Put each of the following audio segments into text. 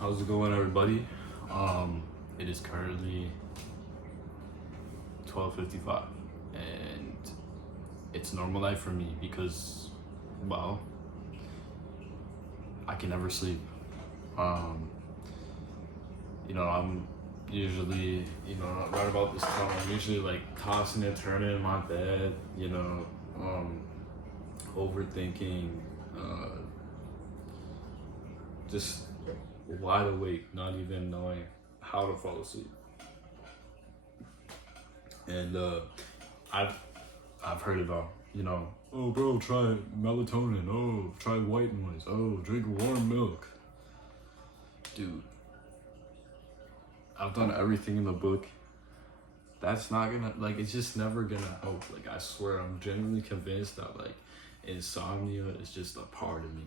How's it going, everybody? It is currently 12:55, and it's normal life for me because, well, I can never sleep. Um, I'm usually, right about this time, I'm usually like tossing and turning in my bed, um, overthinking, uh, just wide awake, not even knowing how to fall asleep. And I've I've heard it all. Oh, bro, try melatonin. Oh, try white noise. Oh, drink warm milk. Dude, I've done everything in the book. That's not gonna, like, it's just never gonna help. Like, I swear, I'm genuinely convinced that, like, insomnia is just a part of me.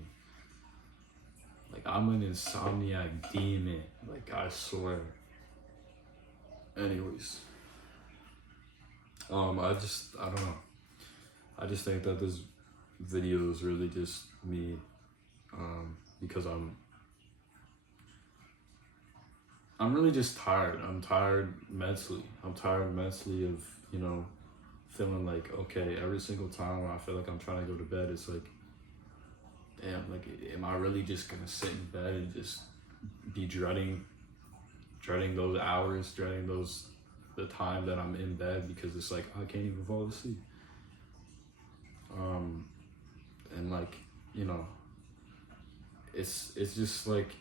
Like, I'm an insomniac demon. Like, I swear. Anyways, I don't know. I just think that this video is really just me, because I'm really just tired. I'm tired mentally. I'm tired mentally of, feeling like, okay, every single time when I feel like I'm trying to go to bed, it's like, damn, like, am I really just gonna sit in bed and just be dreading those hours, the time that I'm in bed, because it's like, I can't even fall asleep. And like, you know, it's just like,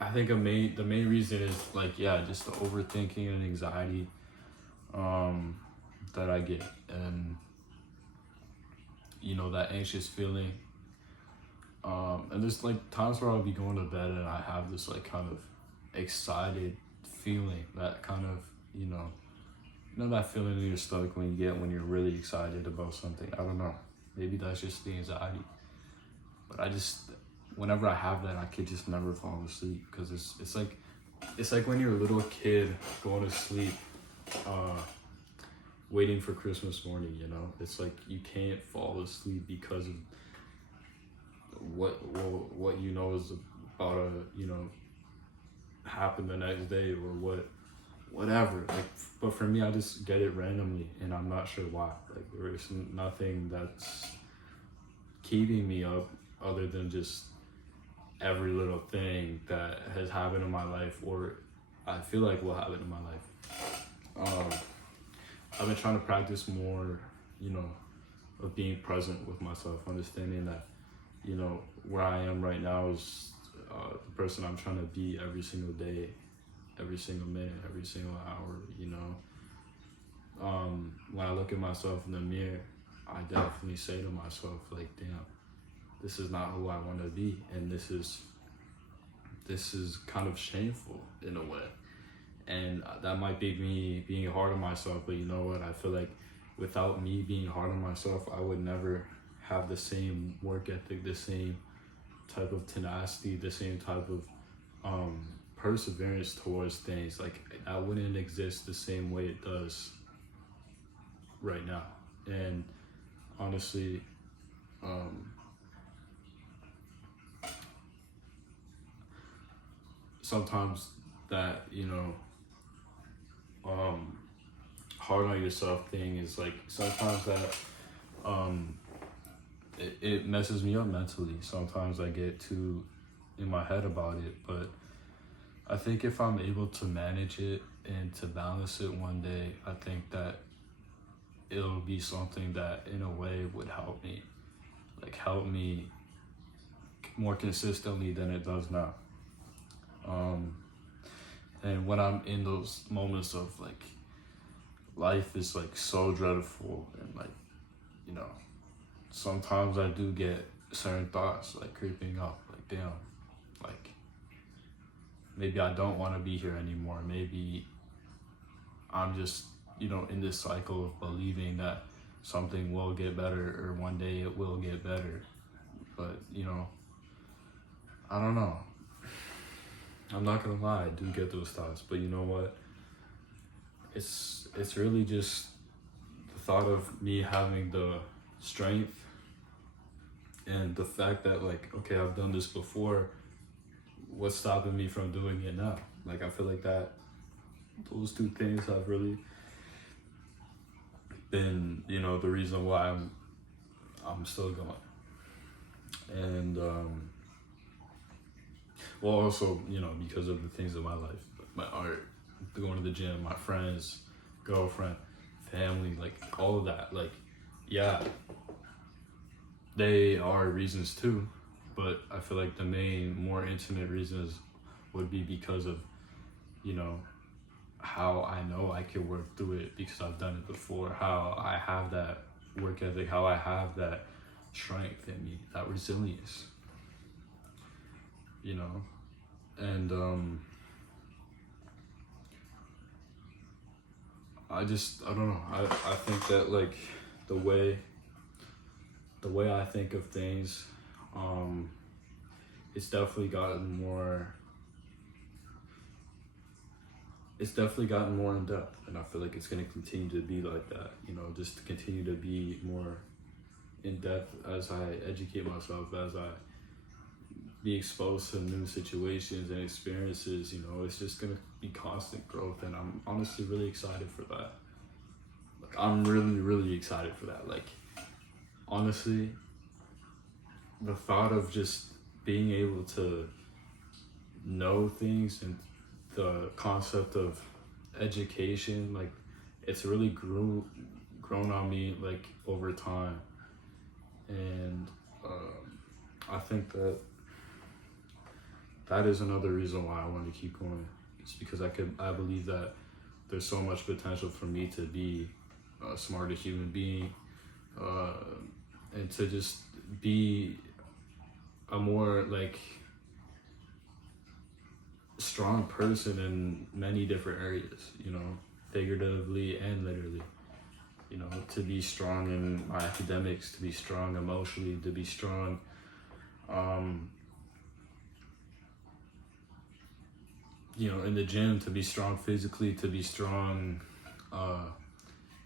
I think the main reason is like, yeah, just the overthinking and anxiety that I get, and that anxious feeling. And there's like times where I'll be going to bed and I have this like kind of excited feeling, that kind of, that feeling in your stomach when you're really excited about something. I don't know. Maybe that's just the anxiety. But whenever I have that, I could just never fall asleep, because it's like when you're a little kid going to sleep, waiting for Christmas morning. It's like you can't fall asleep because of what is about to happen the next day, or whatever. Like, but for me, I just get it randomly, and I'm not sure why. Like, there's nothing that's keeping me up other than just every little thing that has happened in my life, or I feel like will happen in my life. I've been trying to practice more, of being present with myself, understanding that, where I am right now is the person I'm trying to be every single day, every single minute, every single hour. When I look at myself in the mirror, I definitely say to myself, like, damn, this is not who I want to be, and this is kind of shameful in a way. And that might be me being hard on myself, but you know what? I feel like without me being hard on myself, I would never have the same work ethic, the same type of tenacity, the same type of perseverance towards things. Like, I wouldn't exist the same way it does right now. And honestly, sometimes that, hard on yourself thing is like, sometimes that it messes me up mentally. Sometimes I get too in my head about it, but I think if I'm able to manage it and to balance it one day, I think that it'll be something that in a way would help me, like help me more consistently than it does now. And when I'm in those moments of like, life is like so dreadful, and like, sometimes I do get certain thoughts like creeping up, like, damn, like, maybe I don't want to be here anymore. Maybe I'm just, in this cycle of believing that something will get better, or one day it will get better. But, I don't know. I'm not gonna lie, I do get those thoughts, but you know what? It's really just the thought of me having the strength and the fact that, like, okay, I've done this before. what's stopping me from doing it now? Like, I feel like that those two things have really been, you know, the reason why I'm still going. And well, also, you know, because of the things in my life, my art, going to the gym, my friends, girlfriend, family, like all of that. Like, yeah, they are reasons too, but I feel like the main, more intimate reasons would be because of, you know, how I know I can work through it because I've done it before, how I have that work ethic, how I have that strength in me, that resilience, you know. And I don't know, I think that like the way I think of things, it's definitely gotten more in depth, and I feel like it's going to continue to be like that, you know, just to continue to be more in depth as I educate myself, as I be exposed to new situations and experiences. You know, it's just going to be constant growth, and I'm honestly really excited for that. Like, I'm really excited for that. Like, honestly, the thought of just being able to know things and the concept of education, like, it's really grown on me, like, over time. And I think that is another reason why I want to keep going. It's because I believe that there's so much potential for me to be a smarter human being, and to just be a more like strong person in many different areas, you know, figuratively and literally. You know, to be strong in my academics, to be strong emotionally, to be strong you know, in the gym, to be strong physically, to be strong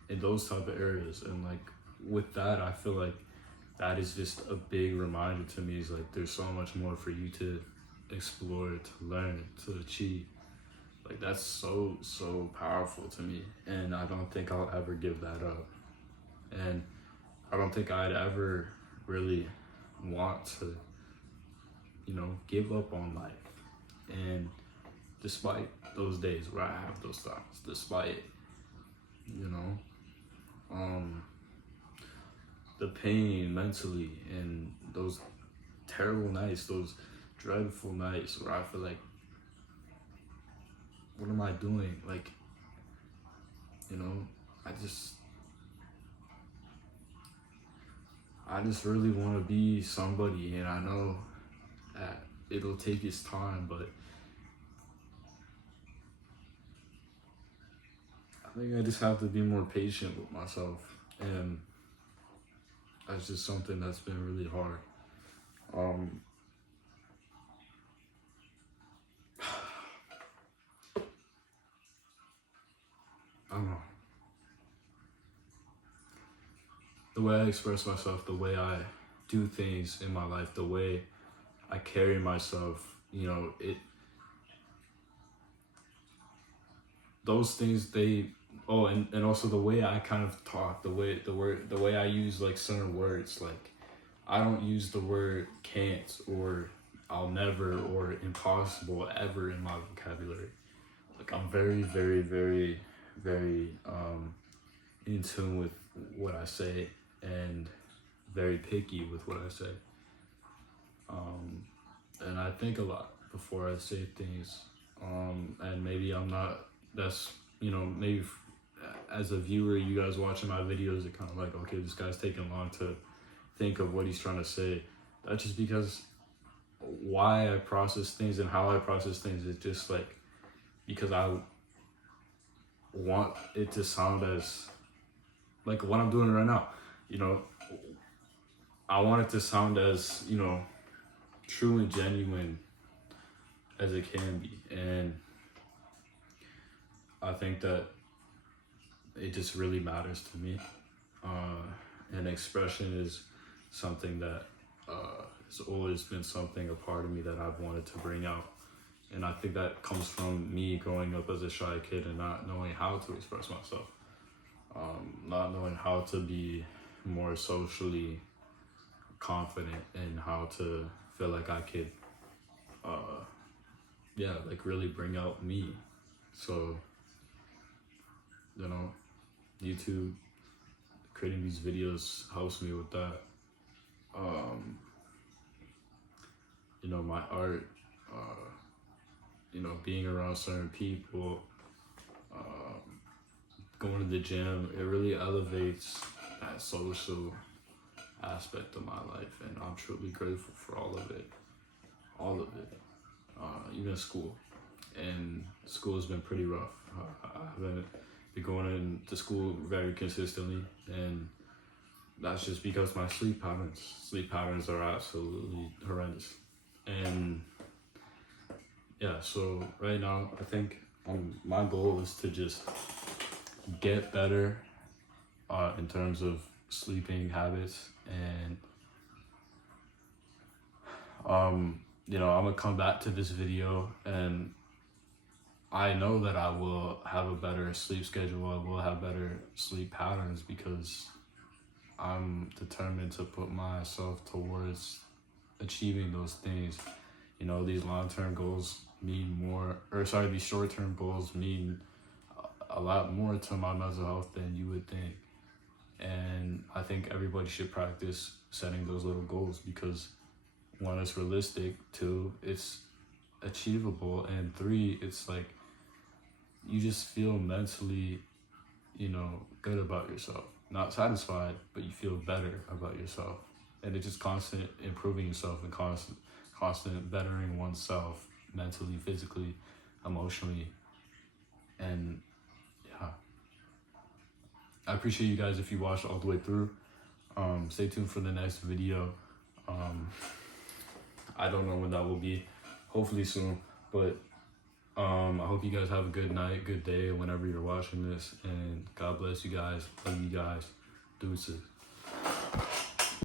in those type of areas. And like with that, I feel like that is just a big reminder to me, is like there's so much more for you to explore, to learn, to achieve. Like, that's so powerful to me, and I don't think I'll ever give that up. And I don't think I'd ever really want to, you know, give up on life. And despite those days where I have those thoughts, despite, you know, the pain mentally, and those terrible nights, those dreadful nights where I feel like, what am I doing? Like, you know, I just really want to be somebody, and I know that it'll take its time, but I think I just have to be more patient with myself, and that's just something that's been really hard. I don't know. The way I express myself, the way I do things in my life, the way I carry myself, you know, those things, and also the way I kind of talk, the way I use like certain words. Like, I don't use the word can't or I'll never or impossible ever in my vocabulary. Like, I'm very in tune with what I say, and very picky with what I say. And I think a lot before I say things. And maybe I'm not, that's, you know, maybe as a viewer, you guys watching my videos, it kind of like, okay, this guy's taking long to think of what he's trying to say. That's just because why I process things and how I process things is just like, because I want it to sound as like what I'm doing right now, you know. I want it to sound as, you know, true and genuine as it can be. And I think that it just really matters to me. And expression is something that It's always been something, a part of me that I've wanted to bring out. And I think that comes from me growing up as a shy kid and not knowing how to express myself. Not knowing how to be more socially confident and how to feel like I could, like really bring out me. So, you know, YouTube, creating these videos helps me with that. You know, my art, you know, being around certain people, going to the gym, it really elevates that social aspect of my life, and I'm truly grateful for all of it. Even school, and school has been pretty rough. I haven't been going to school very consistently, and that's just because my sleep patterns are absolutely horrendous. And yeah, so right now I think my goal is to just get better in terms of sleeping habits, and you know, I'm gonna come back to this video, and I know that I will have a better sleep schedule. I will have better sleep patterns because I'm determined to put myself towards achieving those things. You know, these long-term goals mean more, these short-term goals mean a lot more to my mental health than you would think. And I think everybody should practice setting those little goals because one, it's realistic, two, it's achievable, and three, it's like you just feel mentally, you know, good about yourself. Not satisfied, but you feel better about yourself. And it's just constant improving yourself and constant bettering oneself mentally, physically, emotionally. And yeah, I appreciate you guys if you watched all the way through. Stay tuned for the next video. I don't know when that will be, hopefully soon, but I hope you guys have a good night, good day whenever you're watching this, and God bless you guys. Love you guys. Deuces.